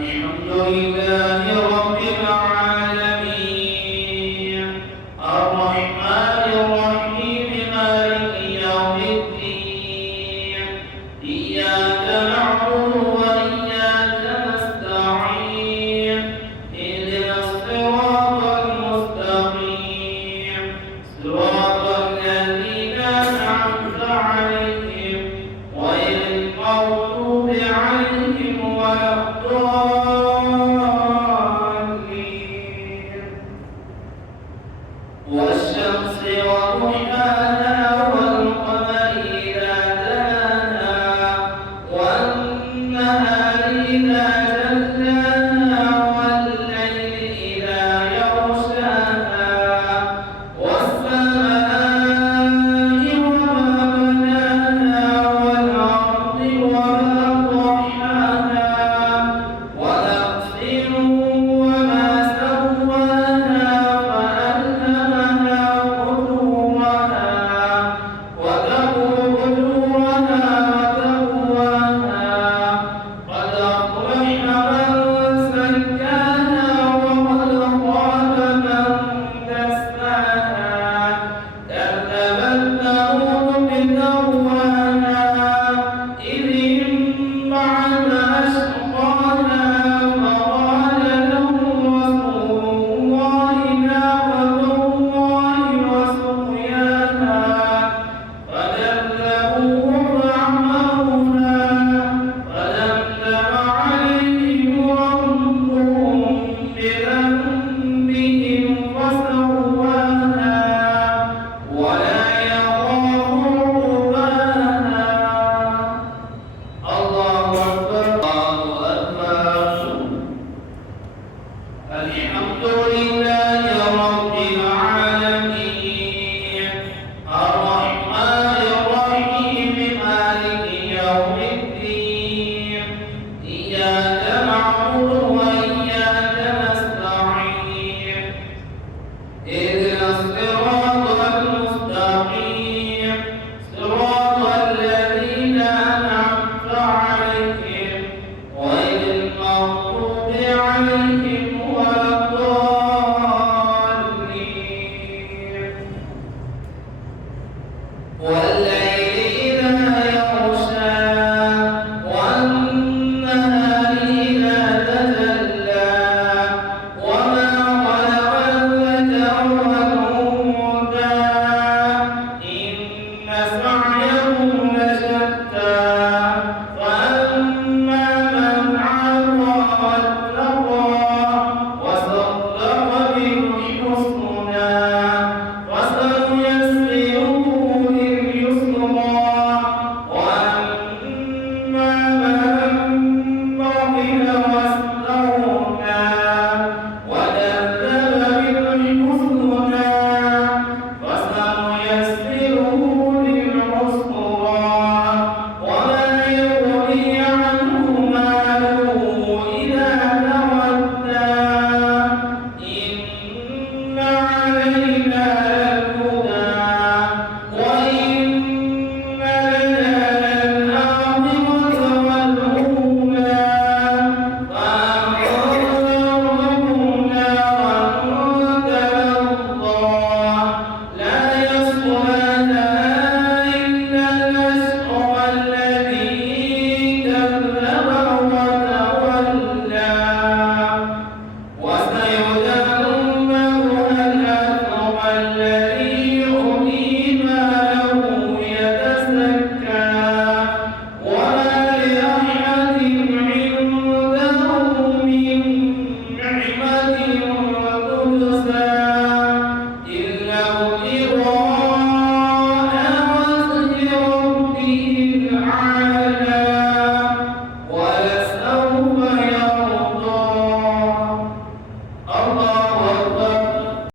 الحمد لله رب العالمين الرحمن الرحيم مالك يوم الدين إياك نعبد وإياك نستعين اهدنا الصراط المستقيم صراط الذين أنعمت عليهم غير المغضوب عليهم ولا الضالين والشمس وضحاها والقمر إذا تلاها والنهار إذا جلاها والليل إذا يغشاها والسماء وما بناها والأرض وما طحاها ونفس وما سواها فألهمها فجورها وتقواها قد أفلح من زكاها وقد خاب من دساها كذبت ثمود بطغواها إذ انبعث أشقاها فقال لهم رسول الله ناقة الله وسقياها فكذبوه فعقروها فدمدم عليهم ربهم بذنبهم فسواها ولا يخاف عقباها الله أكبر الله أكبر الحمد